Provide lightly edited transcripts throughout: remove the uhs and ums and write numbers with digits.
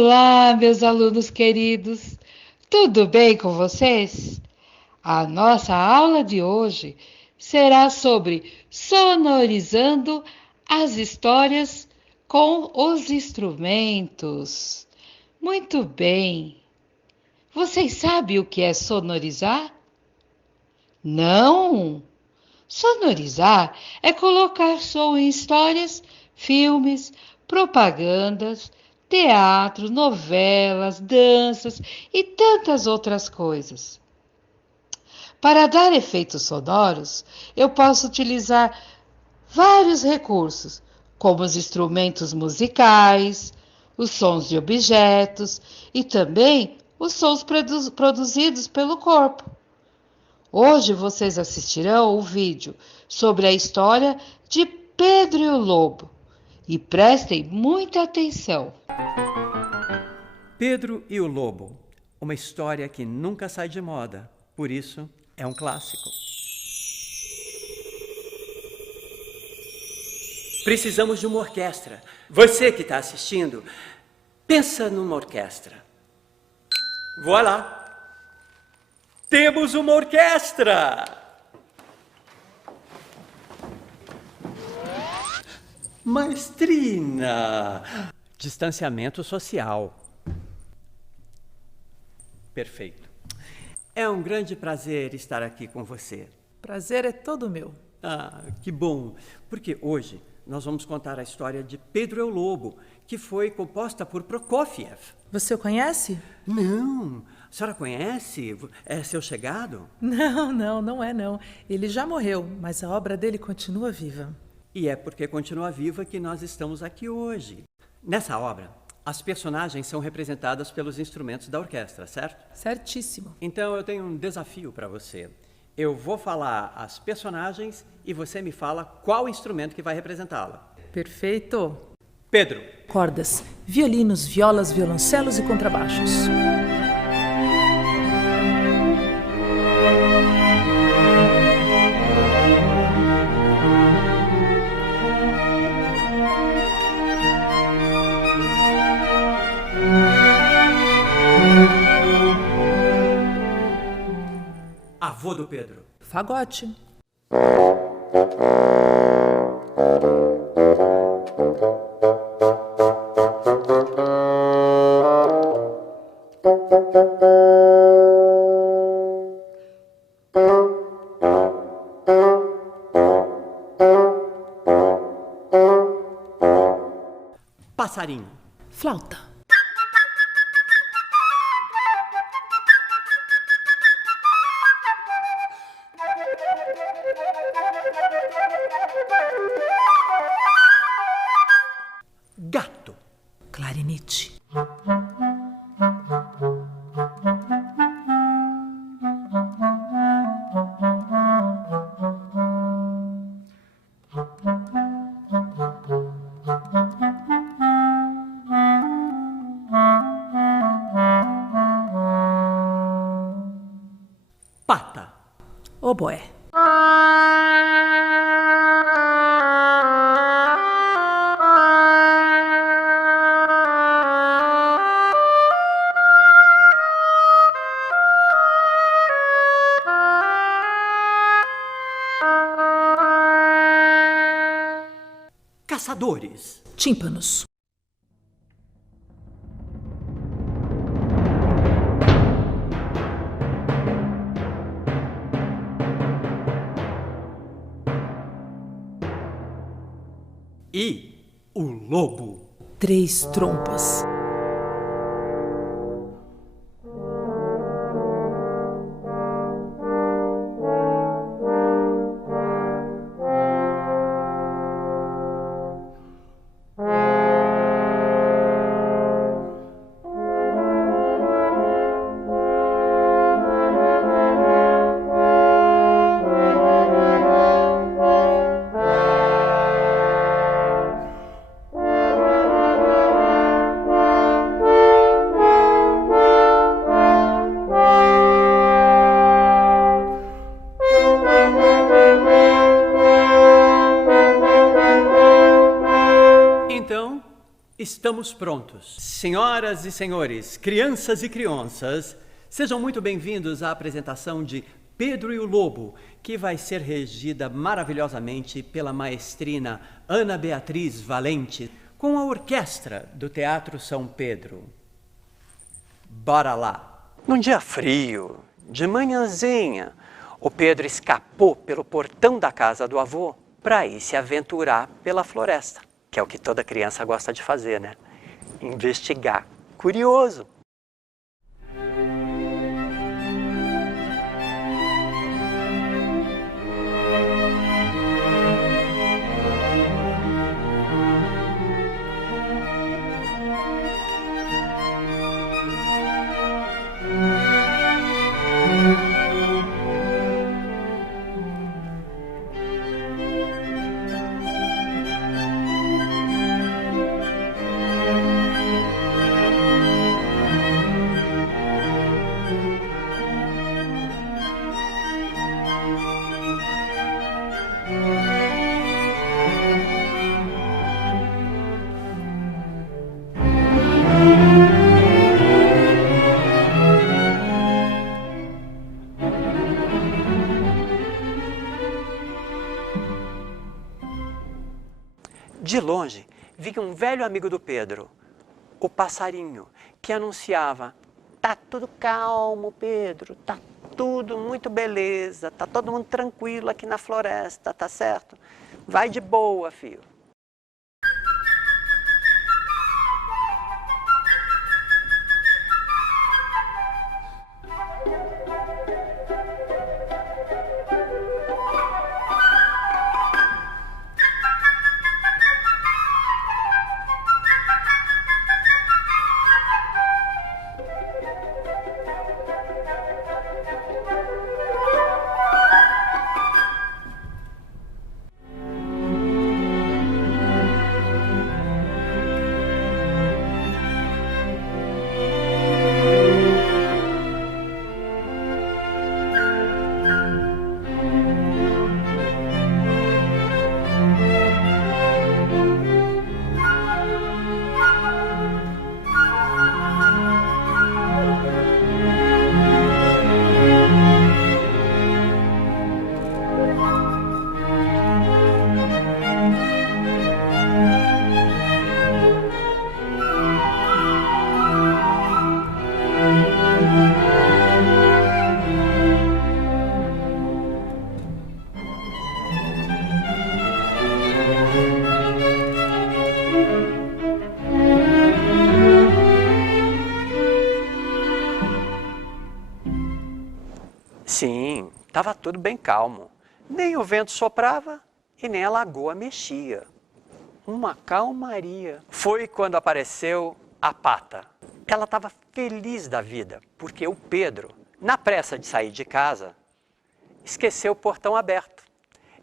Olá, meus alunos queridos, tudo bem com vocês? A nossa aula de hoje será sobre sonorizando as histórias com os instrumentos. Muito bem. Vocês sabem o que é sonorizar? Não! Sonorizar é colocar som em histórias, filmes, propagandas, teatro, novelas, danças e tantas outras coisas. Para dar efeitos sonoros, eu posso utilizar vários recursos, como os instrumentos musicais, os sons de objetos e também os sons produzidos pelo corpo. Hoje vocês assistirão o vídeo sobre a história de Pedro e o Lobo. E prestem muita atenção. Pedro e o Lobo, uma história que nunca sai de moda, por isso é um clássico. Precisamos de uma orquestra. Você que está assistindo, pensa numa orquestra. Voilà! Temos uma orquestra! Maestrina! Distanciamento social. Perfeito. É um grande prazer estar aqui com você. Prazer é todo meu. Ah, que bom! Porque hoje nós vamos contar a história de Pedro e o Lobo, que foi composta por Prokofiev. Você o conhece? Não! A senhora conhece? É seu chegado? Não é não. Ele já morreu, mas a obra dele continua viva. E é porque continua viva que nós estamos aqui hoje. Nessa obra, as personagens são representadas pelos instrumentos da orquestra, certo? Certíssimo. Então eu tenho um desafio para você. Eu vou falar as personagens e você me fala qual instrumento que vai representá-la. Perfeito. Pedro. Cordas, violinos, violas, violoncelos e contrabaixos. Avô do Pedro. Fagote. Passarinho. Flauta. Gato. Clarinete. Pata. Oboé. Caçadores. Tímpanos. E o lobo. Três trompas. Estamos prontos. Senhoras e senhores, crianças e crianças, sejam muito bem-vindos à apresentação de Pedro e o Lobo, que vai ser regida maravilhosamente pela maestrina Ana Beatriz Valente, com a orquestra do Teatro São Pedro. Bora lá! Num dia frio, de manhãzinha, o Pedro escapou pelo portão da casa do avô para ir se aventurar pela floresta, que é o que toda criança gosta de fazer, né? Investigar. Curioso. De longe, vinha um velho amigo do Pedro, o passarinho, que anunciava: "Tá tudo calmo, Pedro, tá tudo muito beleza, tá todo mundo tranquilo aqui na floresta, tá certo? Vai de boa, filho." Sim, estava tudo bem calmo. Nem o vento soprava e nem a lagoa mexia. Uma calmaria. Foi quando apareceu a Pata. Ela estava feliz da vida, porque o Pedro, na pressa de sair de casa, esqueceu o portão aberto.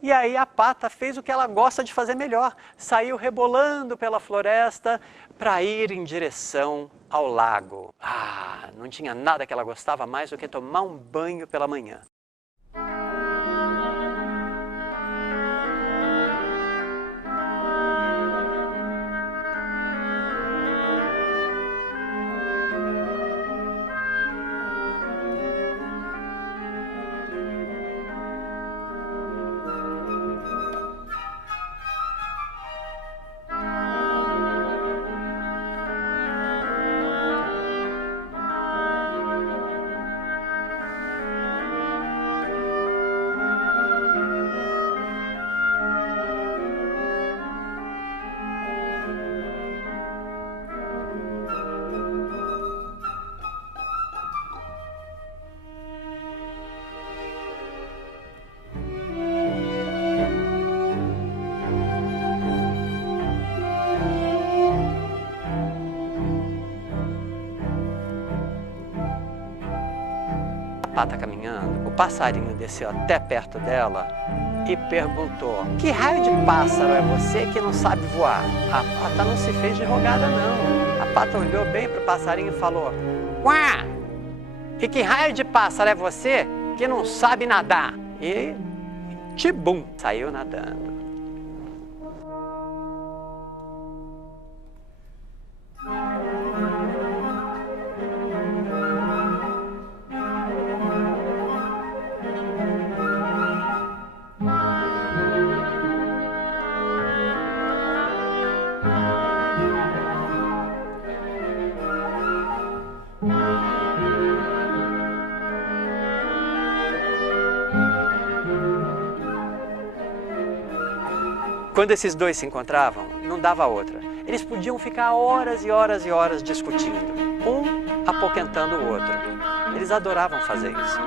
E aí a Pata fez o que ela gosta de fazer melhor. Saiu rebolando pela floresta para ir em direção ao lago. Ah, não tinha nada que ela gostava mais do que tomar um banho pela manhã. Pata caminhando, o passarinho desceu até perto dela e perguntou: "Que raio de pássaro é você que não sabe voar?" A Pata não se fez de rogada, não. A Pata olhou bem para o passarinho e falou: "Quá! E que raio de pássaro é você que não sabe nadar?" E tibum, saiu nadando. Quando esses dois se encontravam, não dava outra. Eles podiam ficar horas e horas e horas discutindo, um apoquentando o outro. Eles adoravam fazer isso.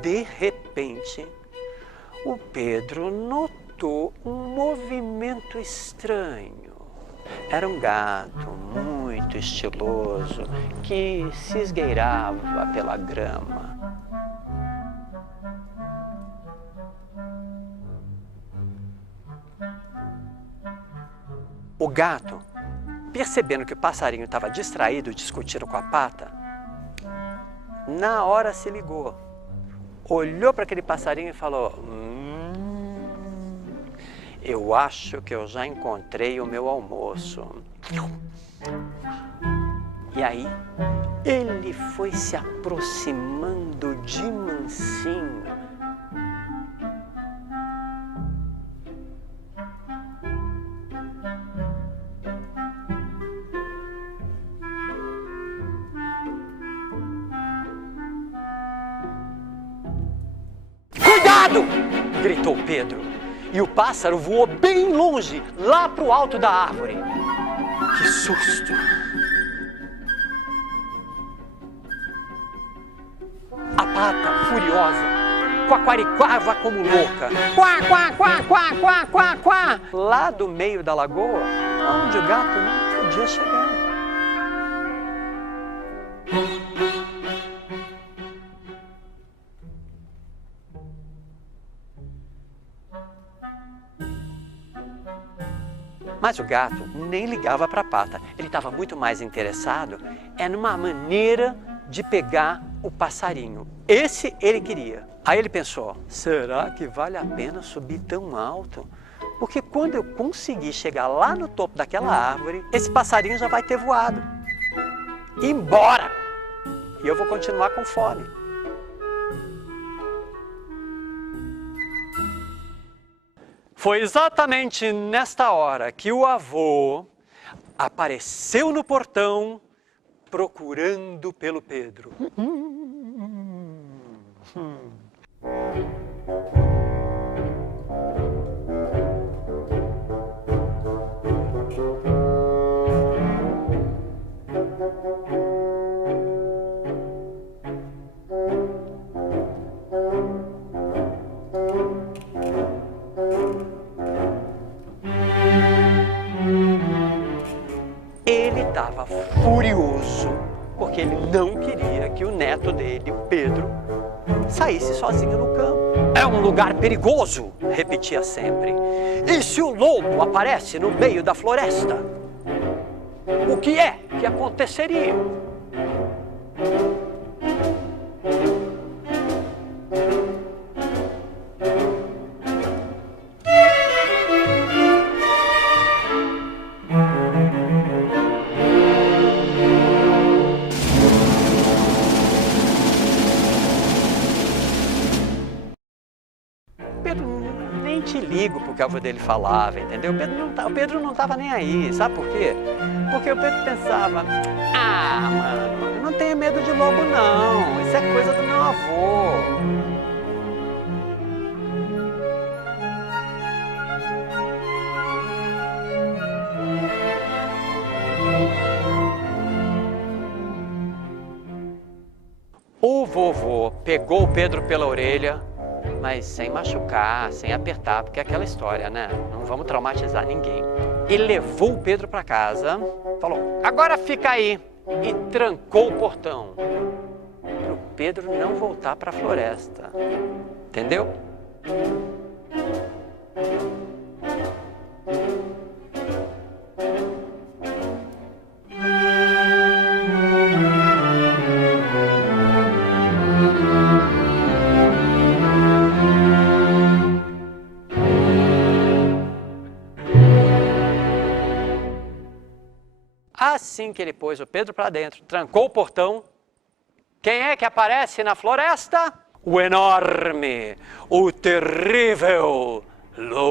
De repente, o Pedro notou um movimento estranho. Era um gato muito estiloso que se esgueirava pela grama. O gato, percebendo que o passarinho estava distraído discutindo com a pata, na hora se ligou. Olhou para aquele passarinho e falou: eu acho que eu já encontrei o meu almoço. E aí, ele foi se aproximando de mansinho. Cuidado! Gritou Pedro. E o pássaro voou bem longe, lá para o alto da árvore. Que susto! A pata, furiosa, quaquaricava como louca. Quá, quá, quá, quá, quá, quá, quá. Lá do meio da lagoa, onde o gato não podia chegar. Mas o gato nem ligava para a pata. Ele estava muito mais interessado numa maneira de pegar o passarinho. Esse ele queria. Aí ele pensou: será que vale a pena subir tão alto? Porque quando eu conseguir chegar lá no topo daquela árvore, esse passarinho já vai ter voado. Embora! E eu vou continuar com fome. Foi exatamente nesta hora que o avô apareceu no portão procurando pelo Pedro. Estava furioso porque ele não queria que o neto dele, Pedro, saísse sozinho no campo. É um lugar perigoso, repetia sempre. E se o lobo aparece no meio da floresta? O que é que aconteceria? Porque o avô dele falava, entendeu? O Pedro não estava nem aí, sabe por quê? Porque o Pedro pensava: ah, mano, não tenha medo de lobo não, isso é coisa do meu avô. O vovô pegou o Pedro pela orelha, mas sem machucar, sem apertar, porque é aquela história, né? Não vamos traumatizar ninguém. Ele levou o Pedro para casa, falou: agora fica aí, e trancou o portão para o Pedro não voltar para a floresta. Entendeu? Assim que ele pôs o Pedro para dentro, trancou o portão, quem é que aparece na floresta? O enorme, o terrível lobo.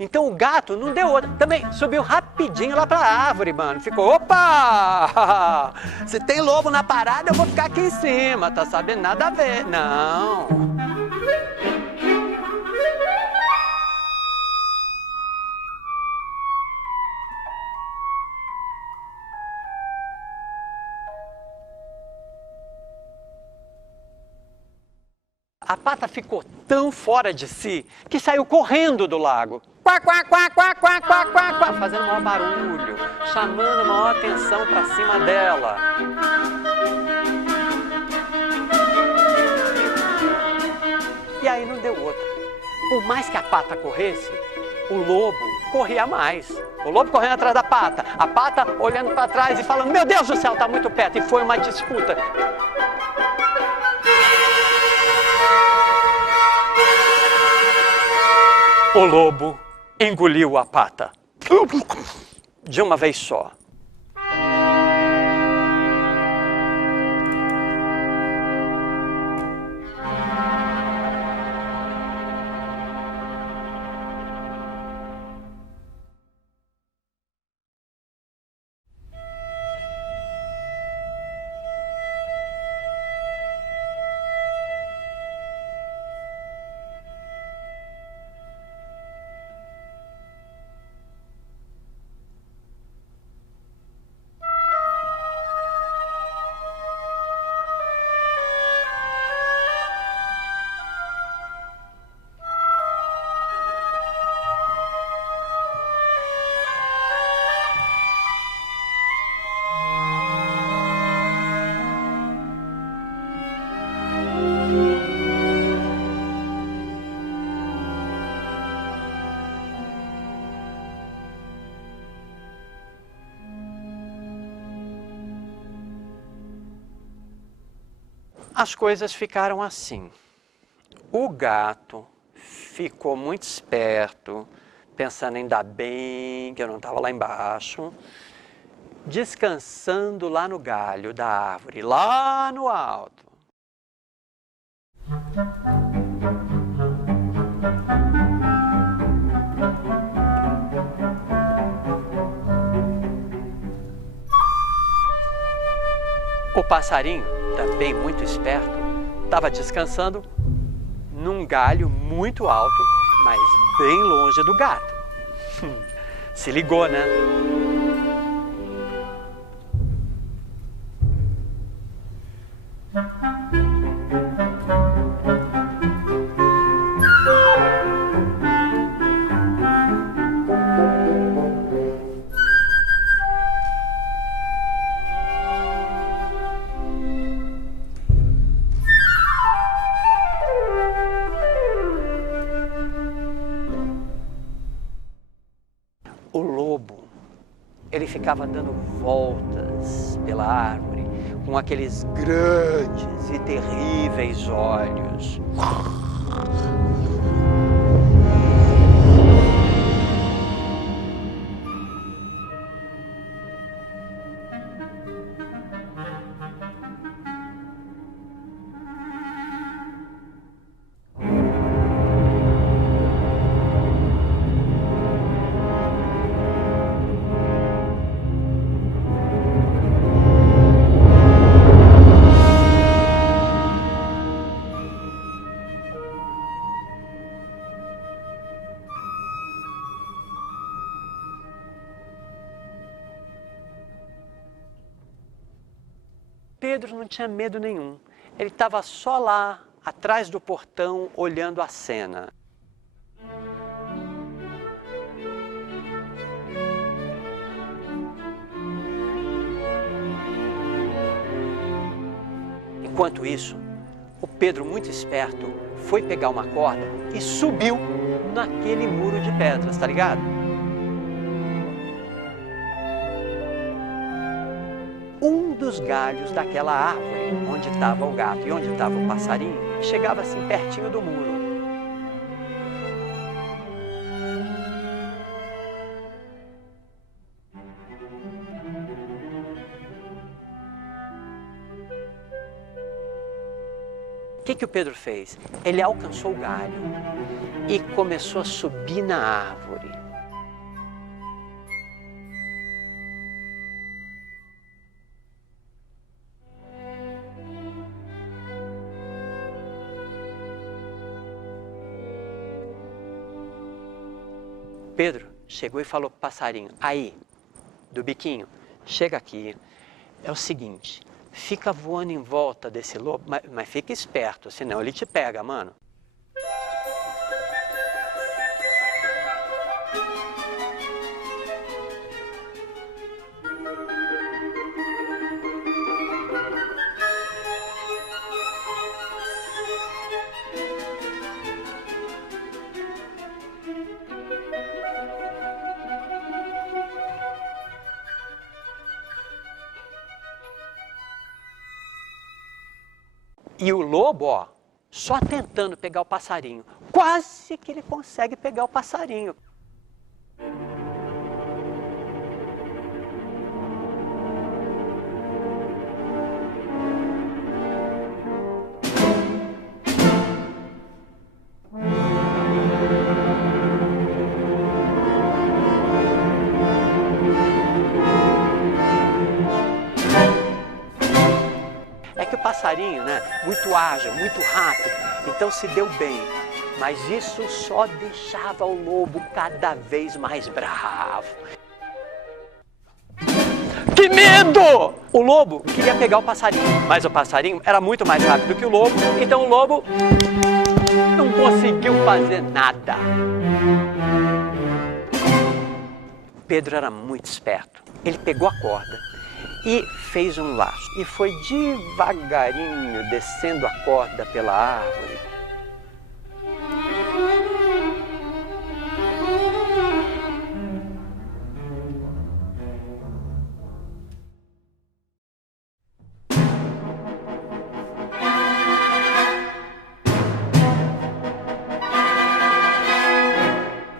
Então o gato não deu outra. Também subiu rapidinho lá pra árvore, mano. Ficou, opa! Se tem lobo na parada, eu vou ficar aqui em cima, tá sabendo? Nada a ver. Não. A pata ficou tão fora de si que saiu correndo do lago. Quá, quá, quá, quá, quá, quá, quá, quá, fazendo maior barulho, chamando maior atenção para cima dela. E aí não deu outra. Por mais que a pata corresse, o lobo corria mais. O lobo correndo atrás da pata, a pata olhando para trás e falando, meu Deus do céu, tá muito perto. E foi uma disputa. O lobo engoliu a pata. De uma vez só. As coisas ficaram assim. O gato ficou muito esperto, pensando ainda bem que eu não estava lá embaixo, descansando lá no galho da árvore, lá no alto. O passarinho, também muito esperto, estava descansando num galho muito alto, mas bem longe do gato. Se ligou, né? O lobo, ele ficava dando voltas pela árvore com aqueles grandes e terríveis olhos. Pedro não tinha medo nenhum. Ele estava só lá, atrás do portão, olhando a cena. Enquanto isso, o Pedro, muito esperto, foi pegar uma corda e subiu naquele muro de pedras, tá ligado? Um dos galhos daquela árvore onde estava o gato e onde estava o passarinho chegava assim pertinho do muro. O que o Pedro fez? Ele alcançou o galho e começou a subir na árvore. Pedro chegou e falou para o passarinho, aí, do biquinho, chega aqui, é o seguinte, fica voando em volta desse lobo, mas fica esperto, senão ele te pega, mano. E o lobo, ó, só tentando pegar o passarinho. Quase que ele consegue pegar o passarinho. Passarinho, né? Muito ágil, muito rápido, então se deu bem. Mas isso só deixava o lobo cada vez mais bravo. Que medo! O lobo queria pegar o passarinho, mas o passarinho era muito mais rápido que o lobo, então o lobo não conseguiu fazer nada. Pedro era muito esperto. Ele pegou a corda e fez um laço e foi devagarinho descendo a corda pela árvore.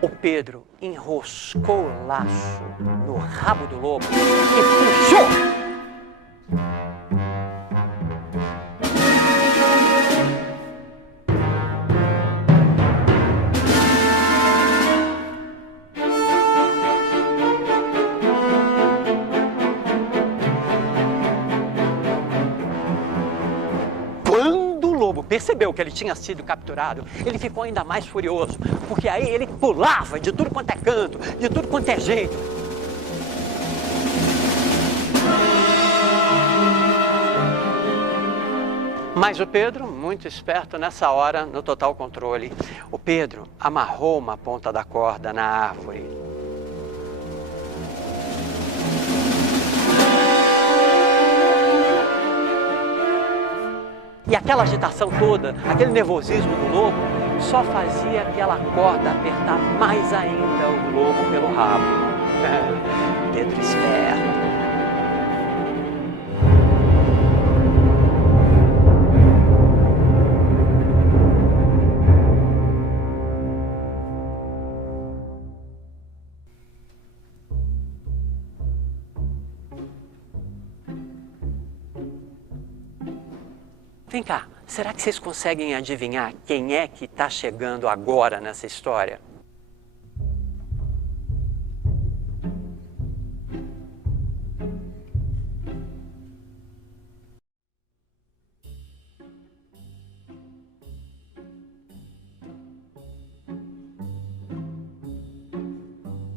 O Pedro enroscou o laço no rabo do lobo e puxou. Percebeu que ele tinha sido capturado, ele ficou ainda mais furioso, porque aí ele pulava de tudo quanto é canto, de tudo quanto é jeito. Mas o Pedro, muito esperto nessa hora, no total controle, o Pedro amarrou uma ponta da corda na árvore. E aquela agitação toda, aquele nervosismo do lobo, só fazia aquela corda apertar mais ainda o lobo pelo rabo. Pedro esperto. Vem cá, será que vocês conseguem adivinhar quem é que está chegando agora nessa história?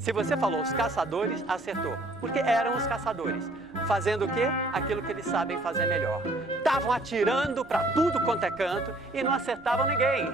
Se você falou os caçadores, acertou, porque eram os caçadores, fazendo o quê? Aquilo que eles sabem fazer melhor. Estavam atirando para tudo quanto é canto e não acertavam ninguém.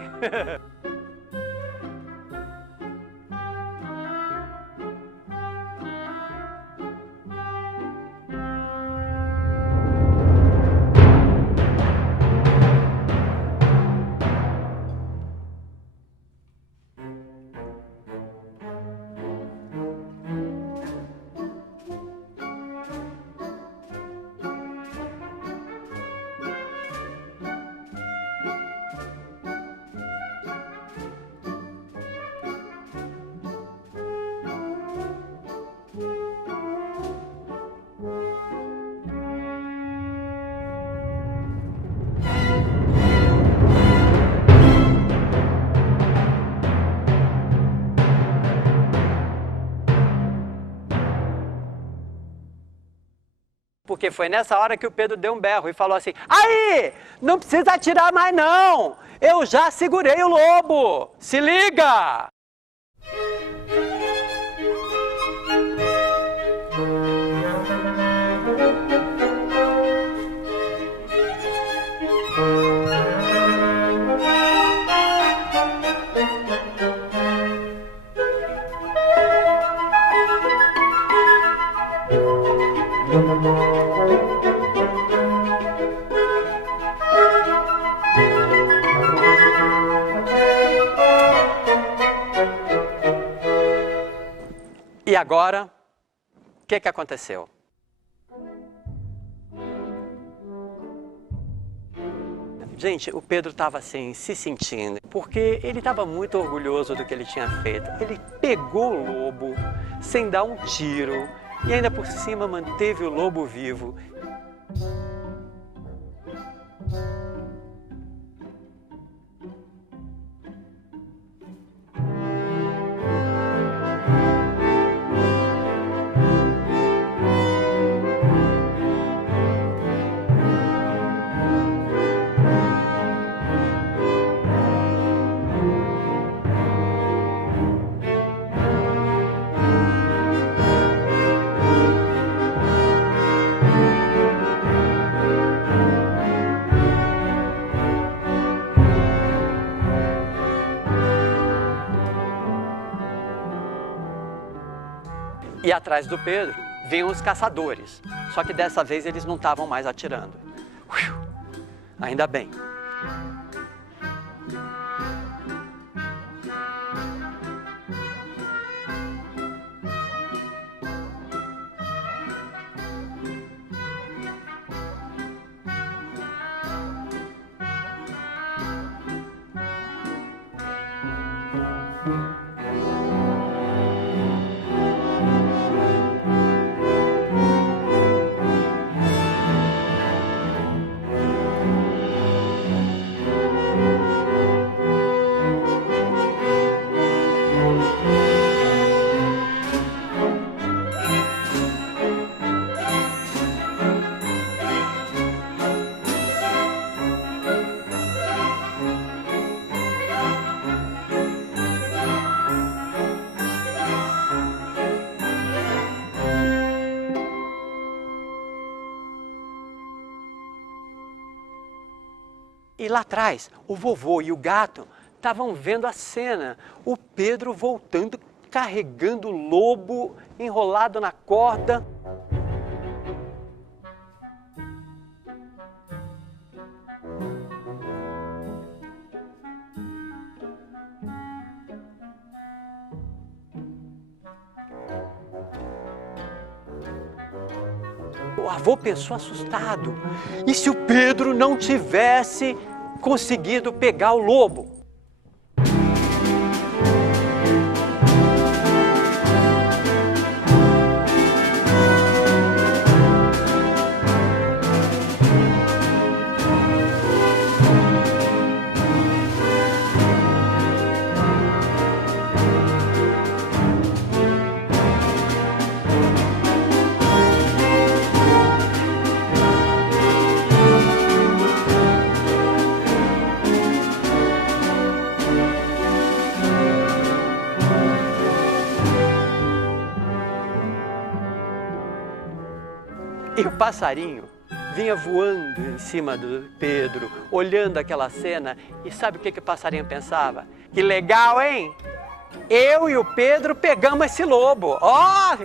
Porque foi nessa hora que o Pedro deu um berro e falou assim: aí, não precisa atirar mais não, eu já segurei o lobo, se liga! E agora, o que aconteceu? Gente, o Pedro estava assim, se sentindo, porque ele estava muito orgulhoso do que ele tinha feito. Ele pegou o lobo sem dar um tiro e ainda por cima manteve o lobo vivo. E atrás do Pedro vinham os caçadores, só que dessa vez eles não estavam mais atirando. Ainda bem. E lá atrás, o vovô e o gato estavam vendo a cena. O Pedro voltando, carregando o lobo enrolado na corda. O avô pensou assustado. E se o Pedro não tivesse conseguido pegar o lobo? E o passarinho vinha voando em cima do Pedro, olhando aquela cena, e sabe o que o passarinho pensava? Que legal, hein? Eu e o Pedro pegamos esse lobo. Ó!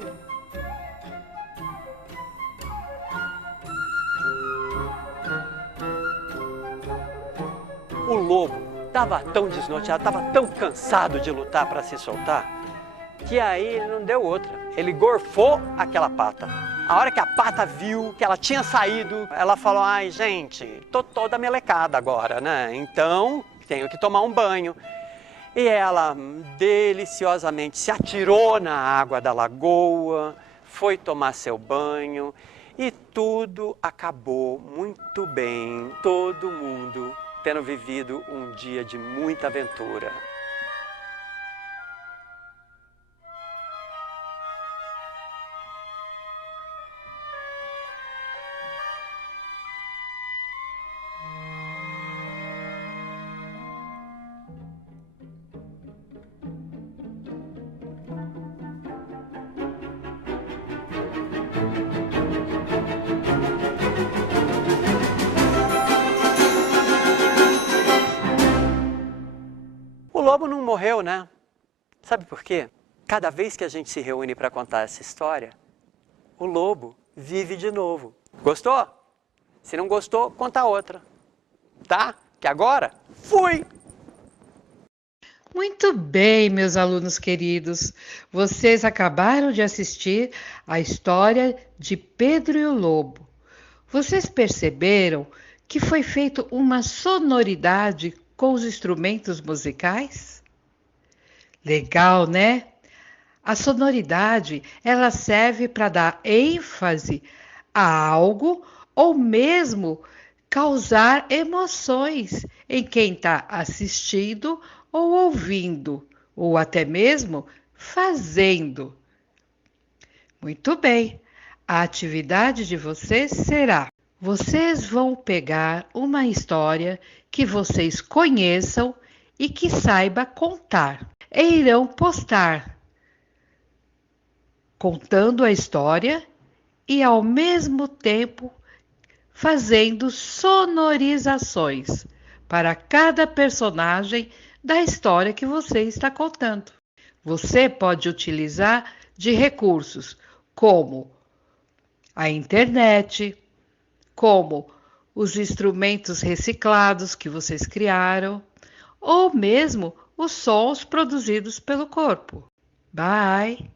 O lobo estava tão desnorteado, estava tão cansado de lutar para se soltar, que aí ele não deu outra. Ele gorfou aquela pata. A hora que a pata viu que ela tinha saído, ela falou: ai, gente, tô toda melecada agora, né? Então, tenho que tomar um banho. E ela deliciosamente se atirou na água da lagoa, foi tomar seu banho e tudo acabou muito bem. Todo mundo tendo vivido um dia de muita aventura. O lobo não morreu, né? Sabe por quê? Cada vez que a gente se reúne para contar essa história, o lobo vive de novo. Gostou? Se não gostou, conta outra. Tá? Que agora, fui! Muito bem, meus alunos queridos. Vocês acabaram de assistir a história de Pedro e o Lobo. Vocês perceberam que foi feita uma sonoridade com os instrumentos musicais? Legal, né? A sonoridade, ela serve para dar ênfase a algo ou mesmo causar emoções em quem está assistindo ou ouvindo, ou até mesmo fazendo. Muito bem, a atividade de vocês será: vocês vão pegar uma história que vocês conheçam e que saiba contar, e irão postar, contando a história e ao mesmo tempo fazendo sonorizações para cada personagem da história que você está contando. Você pode utilizar de recursos como a internet, como os instrumentos reciclados que vocês criaram, ou mesmo os sons produzidos pelo corpo. Bye!